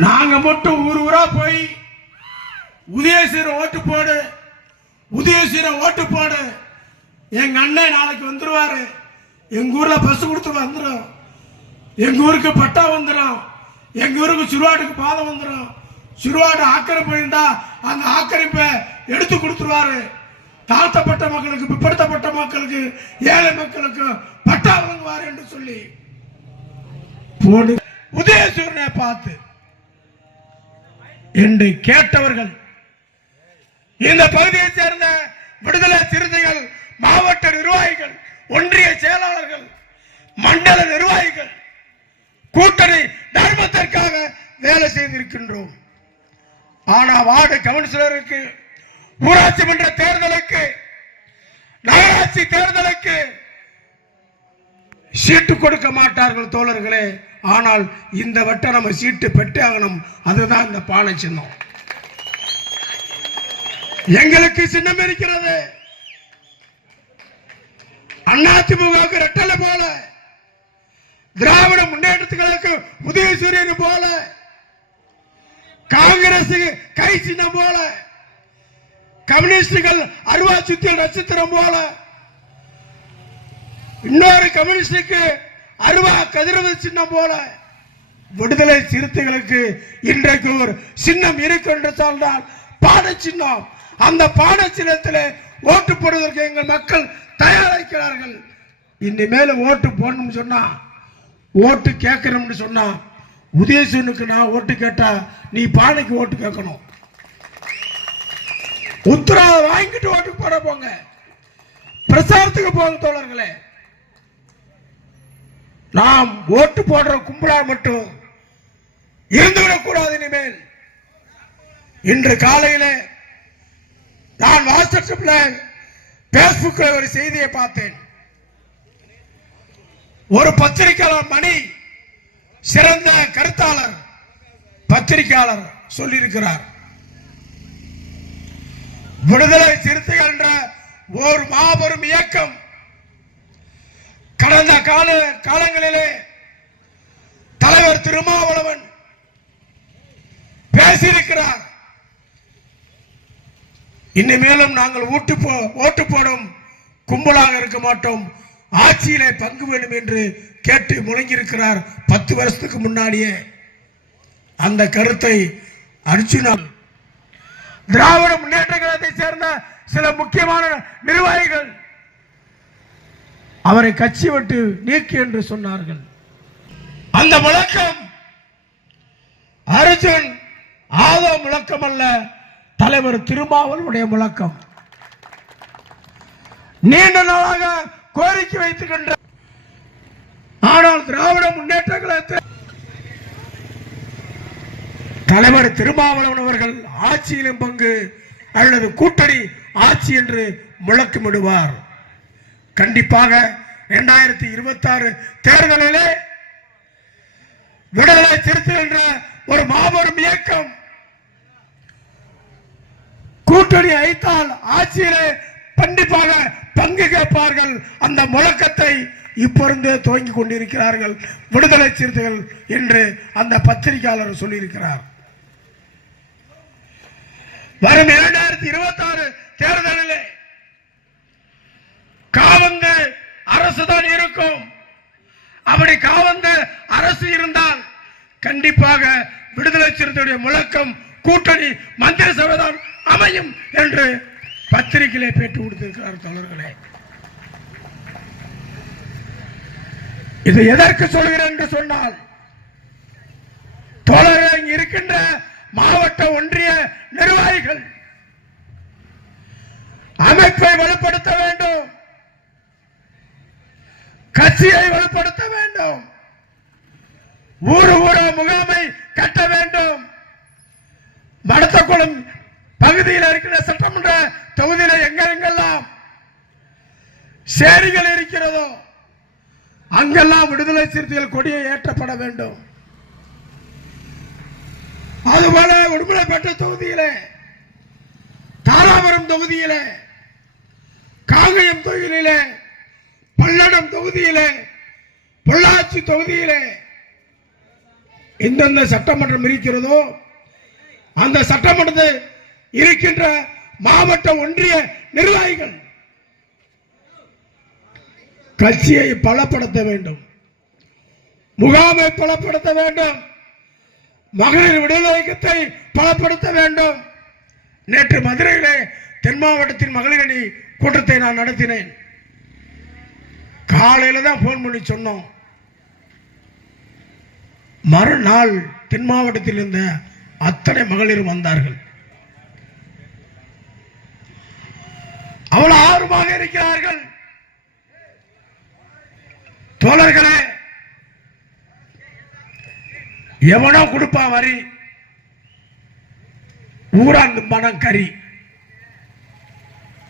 நாங்க மட்டும் ஊர் ஊரா போய் உதயசீரம் ஓட்டு போடு உதயசீரம் ஓட்டு போடு. எங்க அண்ணன் நாளைக்கு வந்துருவாரு. எங்க ஊர்ல பஸ் கொடுத்து வந்துடும் எங்க ஊருக்கு பட்டா வந்துடும் எங்க ஊருக்கு சுருவாட்டுக்கு பாதம் வந்துடும் சுருவாடு ஆக்கிரமிப்பு இருந்தா அந்த ஆக்கிரமிப்பை எடுத்து கொடுத்துருவாரு. தாழ்த்தப்பட்ட மக்களுக்கு பிற்படுத்தப்பட்ட மக்களுக்கு ஏழை மக்களுக்கு பட்டா வழங்குவார் என்று சொல்லி. போடு. உதயசூரனை பார்த்து. என்று கேட்டவர்கள். இந்த பகுதியை சேர்ந்த விடுதலை சிறுத்தைகள் மாவட்ட நிர்வாகிகள் ஒன்றிய செயலாளர்கள் மண்டல நிர்வாகிகள் கூட்டணி தர்மத்திற்காக வேலை செய்திருக்கின்றோம். ஆனா வார்டு கவுன்சிலருக்கு ஊராட்சி மன்ற தேர்தலுக்கு நகராட்சி தேர்தலுக்கு சீட்டு கொடுக்க மாட்டார்கள் தோழர்களே. ஆனால் இந்த வட்டம் நம்ம சீட்டு பெற்றே ஆகணும். அதுதான் இந்த பானை சின்னம். எங்களுக்கு சின்னம் இருக்கிறது. அதிமுக ரெட்டலை போல. திராவிட முன்னேற்றத்துகளுக்கு உதயசூரியன் போல. காங்கிரஸ் கை சின்னம் போல. கம்யூனிஸ்டுகள் அருவா சுத்திய நட்சத்திரம் போல. இன்னொரு கம்யூனிஸ்டுக்கு அருவா கதிரவு சின்னம் போல. விடுதலை சிறுத்தைகளுக்கு இன்றைக்கு ஒரு சின்னம் இருக்கு என்று சொன்னால் பாட சின்னம். அந்த பாட சின்னத்தில் ஓட்டு போடுவதற்கு எங்கள் மக்கள் தயாரிக்கிறார்கள் இனிமேல ஓட்டு போடணும்னு சொன்னா ஓட்டு கேட்கணும்னு சொன்னா உதயசூனுக்கு நான் ஓட்டு கேட்டா நீ பானைக்கு ஓட்டு கேட்கணும். உத்தரவு வாங்கிட்டு ஓட்டு போட போங்க. பிரசாரத்துக்கு போங்க தோழர்களே. நாம் ஓட்டு போடுற கும்பலா மட்டும் இருந்துவிடக்கூடாது இனிமேல். இன்று காலையில நான் வாட்ஸ்அப்ல பேஸ்புக்ல ஒரு செய்தியை பார்த்தேன். ஒரு பத்திரிகையாளர் மணி சிறந்த கருத்தாளர் பத்திரிகையாளர் சொல்லியிருக்கிறார். விடுதலை சிறுத்தைகள் என்ற ஒரு மாபெரும் இயக்கம் கடந்த கால காலங்களிலே தலைவர் திருமாவளவன் பேசியிருக்கிறார். இனிமேலும் நாங்கள் ஓட்டு போ ஓட்டு போடும் கும்பலாக இருக்க மாட்டோம். ஆட்சியிலே பங்கு வேண்டும் என்று கேட்டு முழங்கியிருக்கிறார் பத்து வருஷத்துக்கு முன்னாடியே. அந்த கருத்தை அர்ஜுனா திராவிட முன்னேற்ற கழகத்தை சேர்ந்த சில முக்கியமான நிர்வாகிகள் அவரை கட்சி விட்டு நீக்கி என்று சொன்னார்கள். அந்த முழக்கம் அர்ஜுன் ஆதோ முழக்கம் அல்ல தலைவர் திருமாவளுடைய முழக்கம். நீண்ட நாளாக கோரிக்கை வைத்துக்கின்ற ஆனால் திராவிட முன்னேற்ற கழகத்தில் தலைவர் திருமாவளவன் அவர்கள் ஆட்சியிலும் பங்கு அல்லது கூட்டணி ஆட்சி என்று முழக்கமிடுவார். கண்டிப்பாக இரண்டாயிரத்தி இருபத்தி ஆறு தேர்தலிலே விடுதலை சிறுத்தை என்ற ஒரு மாபெரும் இயக்கம். கூட்டணி ஐத்தால் ஆட்சியிலே கண்டிப்பாக பங்கு கேட்பார்கள். அந்த முழக்கத்தை இப்பொருந்தே துவங்கி கொண்டிருக்கிறார்கள் விடுதலை சிறுத்தைகள் என்று அந்த பத்திரிகையாளர் சொல்லியிருக்கிறார். வரும் இரண்டாயிரத்தி இருபத்தி ஆறு தேர்தலிலே காவந்த அரசு தான் இருக்கும். அப்படி காவந்த அரசு இருந்தால் கண்டிப்பாக விடுதலை சிறுத்தையுடைய முழக்கம் கூட்டணி மந்திரி சபைதான் அமையும் என்று பத்திரிகையிலே பேட்டி கொடுத்திருக்கிறார் தோழர்களே. இது எதற்கு சொல்கிறேன் என்று சொன்னால் தோழர்கள் இங்கு இருக்கின்ற மாவட்ட ஒன்றிய நிர்வாகிகள் அமைப்பை வலுப்படுத்த வேண்டும். கட்சியை வலுப்படுத்த வேண்டும். ஊரு ஊர முகாமை கட்ட வேண்டும். மடத்தக்குளம் பகுதியில் இருக்கிற சட்டமன்ற தொகுதியில் எங்க எங்கெல்லாம் சேரிகள் இருக்கிறதோ அங்கெல்லாம் விடுதலை சிறுத்தைகள் கொடியை ஏற்றப்பட வேண்டும். அதுபோல உடுமலைப்பேட்டை தொகுதியில தாராபுரம் தொகுதியில காங்கயம் தொகுதியிலே பல்லடம் தொகுதியில பொள்ளாச்சி தொகுதியில எந்தெந்த சட்டமன்றம் இருக்கிறதோ அந்த சட்டமன்றத்தில் இருக்கின்ற மாவட்ட ஒன்றிய நிர்வாகிகள் கட்சியை பலப்படுத்த வேண்டும். முகாமை பலப்படுத்த வேண்டும். மகளிர் விடுதலை இயக்கத்தை பலப்படுத்த வேண்டும். நேற்று மதுரையிலே தென் மாவட்டத்தின் மகளிர் அணி கூட்டத்தை நான் நடத்தினேன். காலையில் தான் போன் பண்ணி சொன்னோம். மறுநாள் தென் மாவட்டத்தில் இருந்த அத்தனை மகளிர் வந்தார்கள். அவ்வளவு ஆர்வமாக இருக்கிறார்கள். தோழர்களே எவனோ கொடுப்பா வரி ஊராந்து பணம் கறி.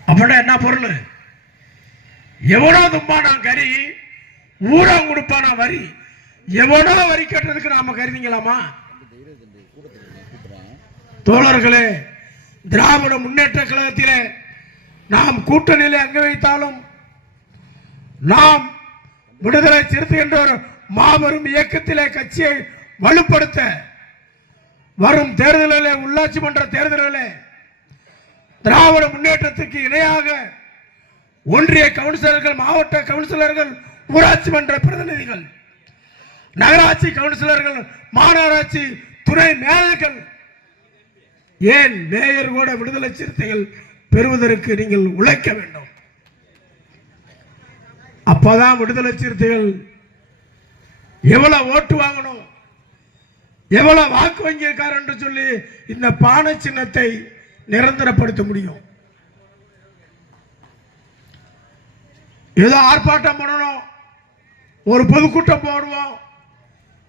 அப்படின்னா என்ன பொருள்? எவனோ தும்பானா கறி? ஊரா கொடுப்பானா வரி? எவனோ வரி கட்டுறதுக்கு நாம கருதிங்களாமா தோழர்களே திராவிட முன்னேற்ற கழகத்திலே நாம் கூட்டணியிலே அங்க வைத்தாலும் நாம் விடுதலை சிறுத்தைகின்ற ஒரு மாபெரும் இயக்கத்திலே கட்சியை வலுப்படுத்த வரும் தேர்தலிலே உள்ளாட்சி மன்ற தேர்தலிலே திராவிட முன்னேற்றத்துக்கு இணையாக ஒன்றிய கவுன்சிலர்கள் மாவட்ட கவுன்சிலர்கள் ஊராட்சி மன்ற பிரதிநிதிகள் நகராட்சி கவுன்சிலர்கள் மாநகராட்சி துணை மேயர்கள். ஏன் மேயர் கூட விடுதலை சிறுத்தைகள் பெறுவதற்கு நீங்கள் உழைக்க வேண்டும்? அப்பதான் விடுதலை சிறுத்தைகள் எவ்வளவு ஓட்டு வாங்கணும்? எவ்வளவு வாக்கு வங்கியிருக்கார் என்று சொல்லி இந்த பானை சின்னத்தை நிரந்தரப்படுத்த முடியும்? ஏதோ ஆர்ப்பாட்டம் பண்ணணும். ஒரு பொதுக்கூட்டம் போடுவோம்.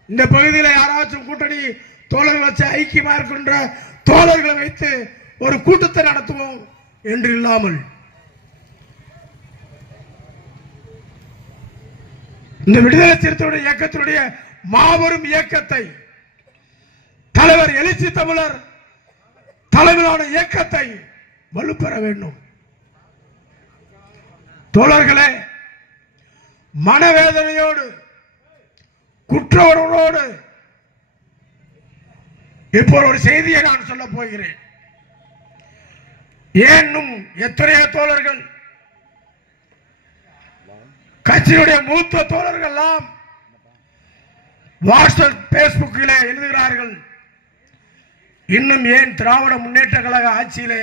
இந்த பகுதியில் யாராச்சும் கூட்டணி தோழர்கள் வச்சு ஐக்கியமாக இருக்கின்ற தோழர்களை வைத்து ஒரு கூட்டத்தை நடத்துவோம் என்று இல்லாமல். இந்த விடுதலை சிறுத்தையுடைய இயக்கத்தினுடைய மாபெரும் இயக்கத்தை தலைவர் எழுச்சி தமிழர் தலைமையிலான இயக்கத்தை வலுப்பெற வேண்டும். தோழர்களே மனவேதனையோடு குற்ற உணர்வோடு இப்போ ஒரு செய்தியை நான் சொல்ல போகிறேன். ஏன்னும் எத்தனையோ தோழர்கள் கட்சியுடைய மூத்த தோழர்கள் எல்லாம் வாட்ஸ்அப் பேஸ்புக்கில் எழுதுகிறார்கள் இன்னும் ஏன் திராவிட முன்னேற்ற கழக ஆட்சியிலே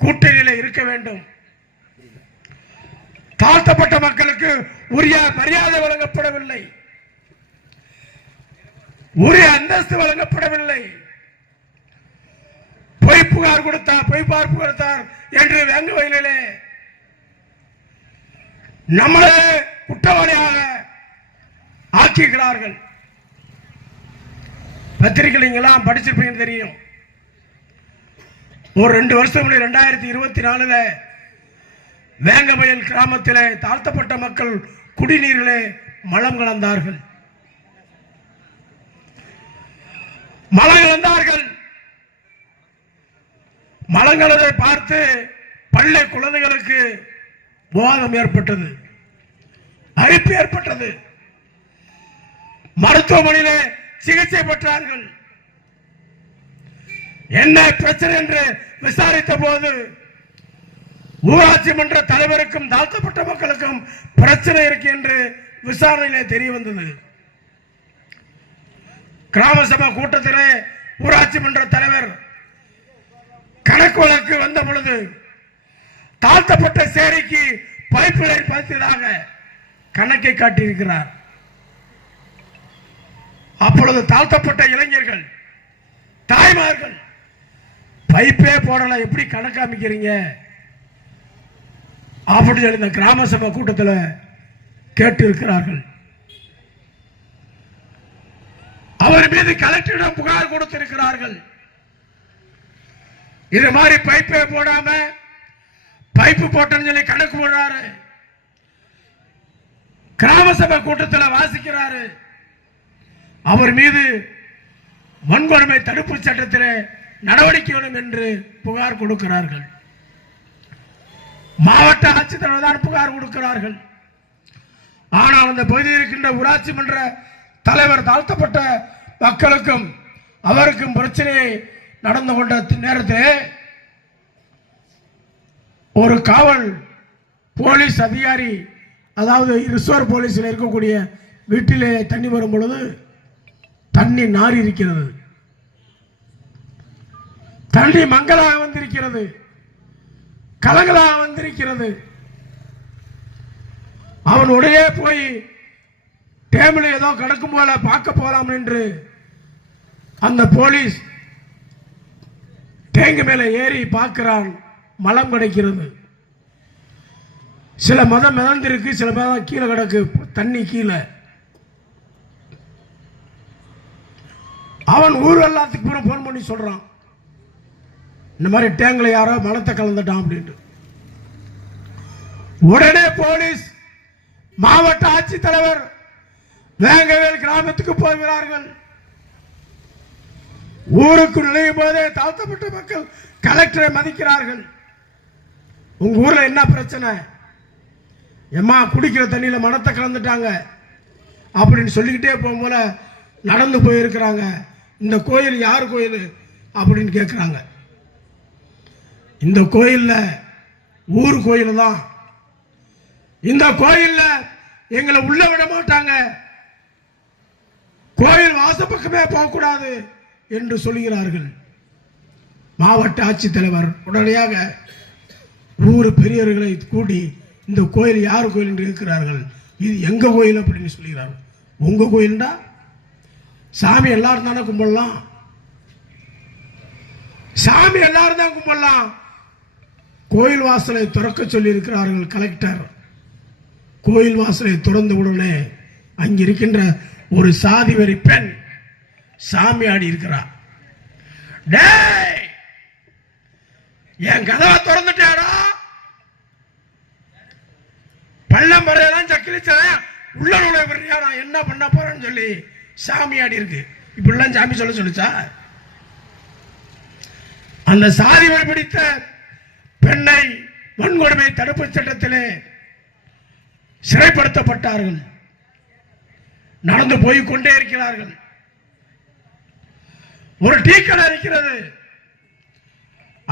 கூட்டணியில் இருக்க வேண்டும்? தாழ்த்தப்பட்ட மக்களுக்கு உரிய மரியாதை வழங்கப்படவில்லை. உரிய அந்தஸ்து வழங்கப்படவில்லை. பொய் புகார் கொடுத்தார் பொய் பார்ப்பு கொடுத்தார் என்று வேங்கு வயலிலே நம்மளே குற்றவாளியாக ஆக்கிக்கிறார்கள் பத்திரிகைலாம் படிச்சிருப்பீங்கன்னு தெரியும். ஒரு ரெண்டு வருஷம் முன்னாடி ரெண்டாயிரத்தி இருபத்தி நாலுல வேங்கவயல் கிராமத்திலே தாழ்த்தப்பட்ட மக்கள் குடிநீரிலே மலம் கலந்தார்கள். மலம் கலந்தார்கள். மலங்களதை பார்த்து பள்ளி குழந்தைகளுக்கு விவாதம் ஏற்பட்டது. அரிப்பு ஏற்பட்டது. மருத்துவமனையிலே சிகிச்சை பெற்றார்கள். என்ன பிரச்சனை என்று விசாரித்த போது ஊராட்சி மன்ற தலைவருக்கும் தாழ்த்தப்பட்ட மக்களுக்கும் பிரச்சனை இருக்கு என்று விசாரணையிலே தெரிய வந்தது. கிராம சபை கூட்டத்திலே ஊராட்சி மன்ற தலைவர் கணக்கு வழக்கு வந்த பொழுது தாழ்த்தப்பட்ட சேரிக்கு பைப் லைன் பதித்ததாக கணக்கை காட்டியிருக்கிறார். அப்பொழுது தாழ்த்தப்பட்ட இளைஞர்கள் தாய்மார்கள் பைப்பே போடல. எப்படி கணக்காமிக்கிறீங்க அப்படின்னு சொல்லி இந்த கிராம சபை கூட்டத்தில் கேட்டு இருக்கிறார்கள் அவர் மீது கலெக்டரிடம் புகார் கொடுத்திருக்கிறார்கள். இது மாதிரி பைப்பே போடாம பைப்பு போட்டேன்னு சொல்லி கணக்கு போடுறாரு. கிராம சபை கூட்டத்தில் வாசிக்கிறாரு. அவர் மீது வன்கொடுமை தடுப்பு சட்டத்திலே நடவடிக்கை வேண்டும் என்று புகார் கொடுக்கிறார்கள். மாவட்ட ஆட்சித்தலைவர் தான் புகார் கொடுக்கிறார்கள். ஆனால் அந்த பகுதியில் இருக்கின்ற ஊராட்சி மன்ற தலைவர் தாழ்த்தப்பட்ட மக்களுக்கும் அவருக்கும் பிரச்சனை நடந்து கொண்ட நேரத்தில் ஒரு காவல் போலீஸ் அதிகாரி அதாவது ரிசர்வ் போலீஸில் இருக்கக்கூடிய வீட்டிலே தண்ணி வரும் பொழுது தண்ணி நாறி இருக்கிறது. தண்ணி மங்களாக வந்திருக்கிறது. கலங்களாக வந்திருக்கிறது. அவன் உடனே போய் டேபிள் ஏதோ கிடக்கும் போல பார்க்க போறான் என்று அந்த போலீஸ் டேங்கு மேலே ஏறி பார்க்கிறான். மலம் கிடைக்கிறது. சில மதம் மிதந்திருக்கு சில மதம் கீழே கிடக்கு. தண்ணி கீழே. அவன் ஊர் எல்லாத்துக்கு பூரா ஃபோன் பண்ணி சொல்றான். இந்த மாதிரி டேங்கில் யாரோ மலத்தை கலந்துட்டான் அப்படின்ட்டு. உடனே போலீஸ் மாவட்ட ஆட்சித்தலைவர் வேங்கவேல் கிராமத்துக்கு போகிறார்கள். ஊருக்கு நுழையும் போதே தாழ்த்தப்பட்ட மக்கள் கலெக்டரை மதிக்கிறார்கள். உங்க ஊர்ல என்ன பிரச்சனை? எம்மா குடிக்கிற தண்ணியில மனத்தை கலந்துட்டாங்க. அப்படின்னு சொல்லிக்கிட்டே போகும்போல நடந்து போயிருக்கிறாங்க. இந்த கோயில் யார் கோயில்? அப்படின்னு கேட்குறாங்க இந்த கோயில்ல ஊர் கோயில் தான் இந்த கோயில்ல எங்களை உள்ள விட மாட்டாங்க. கோயில் வாச பக்கமே போகக்கூடாது என்று சொல்கிறார்கள் மாவட்ட ஆட்சித்தலைவர் உடனடியாக ஊர் பெரியவர்களை கூட்டி இந்த கோயில் யார் கோயில் என்று இருக்கிறார்கள் இது எங்க கோயில் அப்படின்னு சொல்கிறார்கள் உங்க கோயில்டா? சாமி எல்லாரும் தானே கும்பிடலாம்? சாமி எல்லாரும் தான் கும்பிடலாம். கோயில் வாசலை திறக்க சொல்லி இருக்கிறார்கள் கலெக்டர். கோயில் வாசலை திறந்த உடனே அங்க இருக்கின்ற ஒரு சாதி வரி பெண் சாமி ஆடி இருக்கிறார் டேய்! என் கதவை திறந்துட்டாடா! பள்ளம் வரையெல்லாம் சக்கிலிச்சேன். உள்ள நுழைய நான் என்ன பண்ண போறேன்னு சொல்லி சாமி ஆடி இருக்கு. இப்படிலாம் சாமி சொல்ல சொல்லிச்சா? அந்த சாதி வரி பிடித்த பெண்ணை வன்கொடுமை தடுப்பு சட்டத்திலே சிறைப்படுத்தப்பட்டார்கள். நடந்து போய் கொண்டே இருக்கிறார்கள். ஒரு டீ கடை இருக்கிறது.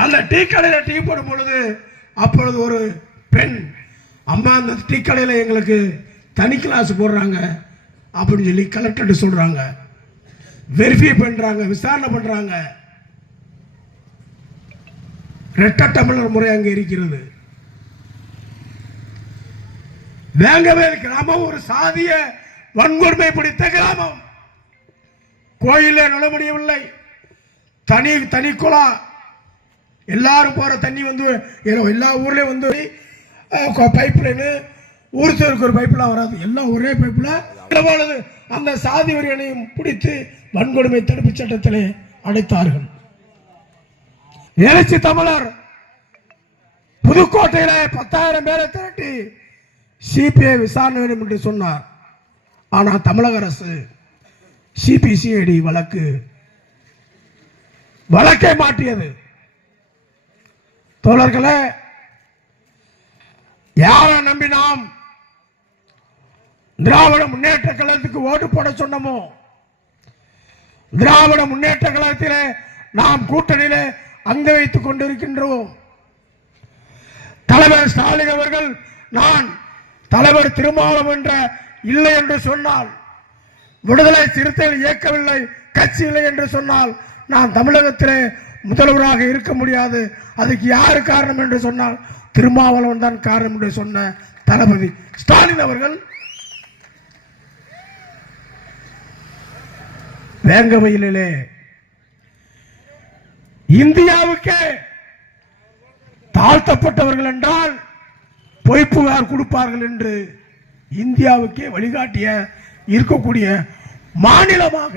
அந்த டீ கடையில் டீ போடும் பொழுது அப்பொழுது ஒரு பெண் அம்மா அந்த டீ கடையில் எங்களுக்கு தனி கிளாஸ் போடுறாங்க அப்படின்னு சொல்லி கலெக்டர் சொல்றாங்க. வெரிஃபை பண்றாங்க விசாரணை பண்றாங்க. ரெட்ட டம்ளர் முறை அங்கே இருக்கிறது. வேங்கவேல் கிராமம் ஒரு சாதிய வன்கொடுமை பிடித்த கிராமம். கோயிலே நுழ முடியவில்லை தனி தனி குழா எல்லாரும் போற தண்ணி வந்து எல்லா ஊர்லயும் வந்து பைப் லைனு ஊருக்கு ஒரு பைப்லாம் வராது. எல்லாம் ஒரே பைப்பில் அந்த சாதி வரியனையும் பிடித்து வன்கொடுமை தடுப்பு சட்டத்திலே அடைத்தார்கள். எழுச்சி தமிழர். புதுக்கோட்டையில பத்தாயிரம் பேரை திரட்டி சிபிஐ விசாரணை வேண்டும் என்று சொன்னார். ஆனால் தமிழக அரசு சிபிசிஐடி வழக்கு வழக்கை மாட்டியது தோழர்களே யாரை நம்பி நாம் திராவிட முன்னேற்ற கழகத்துக்கு ஓட்டு போட சொன்னமோ? திராவிட முன்னேற்ற கழகத்திலே நாம் கூட்டணியிலே அங்க வைத்துக் கொண்டிருக்கின்றோம். தலைவர் ஸ்டாலின் அவர்கள் நான் தலைவர் திருமாவளம் என்ற இல்லை என்று சொன்னால் விடுதலை சிறுத்தைகள் இயக்கவில்லை கட்சி இல்லை என்று சொன்னால் நான் தமிழகத்திலே முதல்வராக இருக்க முடியாது. அதுக்கு யாரு காரணம் என்று சொன்னால் திருமாவளவன் தான் காரணம் என்று சொன்ன தளபதி ஸ்டாலின் அவர்கள். வேங்கவையிலே இந்தியாவுக்கு தாழ்த்தப்பட்டவர்கள் என்றால் பொய்ப்புகார் கொடுப்பார்கள் என்று இந்தியாவுக்கே வழிகாட்டிய இருக்கக்கூடிய மாநிலமாக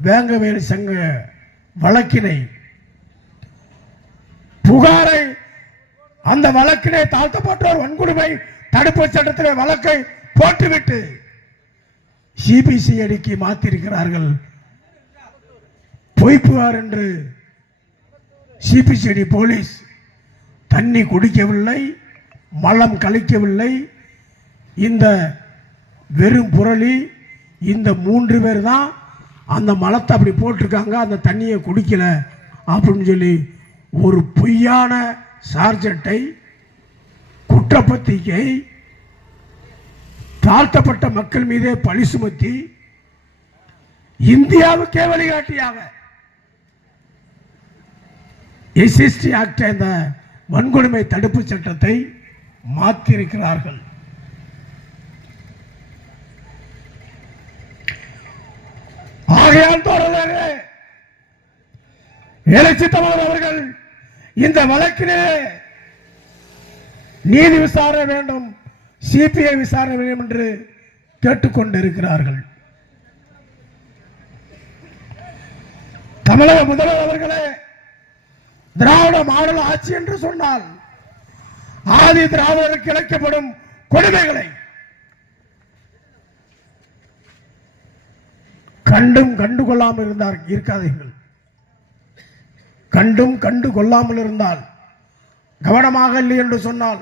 வேங்கவேல் சங்க வழக்கினை புகாரை அந்த வழக்கினை தாழ்த்தப்பட்டோர் வன்கொடுமை தடுப்பு சட்டத்திலே வழக்கை போட்டுவிட்டு சிபிசிஐடிக்கு மாத்திருக்கிறார்கள் பொய் புகார் என்று சிபிசிடி போலீஸ். தண்ணி குடிக்கவில்லை மலம் கழிக்கவில்லை. இந்த வெறும் புரளி இந்த மூன்று பேர் தான் அந்த மலத்தை அப்படி போட்டிருக்காங்க அந்த தண்ணியை குடிக்கல அப்படின்னு சொல்லி ஒரு பொய்யான சார்ஜெட்டை குற்றப்பத்திரிகை தாழ்த்தப்பட்ட மக்கள் மீதே பழி சுமத்தி இந்தியாவுக்கே வழிகாட்டியாக எஸ்எஸ்டி ஆக்ட் இந்த வன்கொடுமை தடுப்பு சட்டத்தை மாற்றியிருக்கிறார்கள் ஆகையால் தோழர்களே எழுச்சி தமிழர் அவர்கள் இந்த வழக்கிலே நீதி விசாரணை வேண்டும் சிபிஐ விசாரணை வேண்டும் என்று கேட்டுக்கொண்டிருக்கிறார்கள். தமிழக முதல்வர் அவர்களே திராவிட மாடல் ஆட்சி என்று சொன்னால் ஆதி திராவிடருக்கு இழைக்கப்படும் கொடுமைகளை கண்டும் கண்டு கொள்ளாமல் இருந்தார் இருக்காதீர்கள். கண்டும் கண்டு கொள்ளாமல் இருந்தால் கவனமாக இல்லை என்று சொன்னால்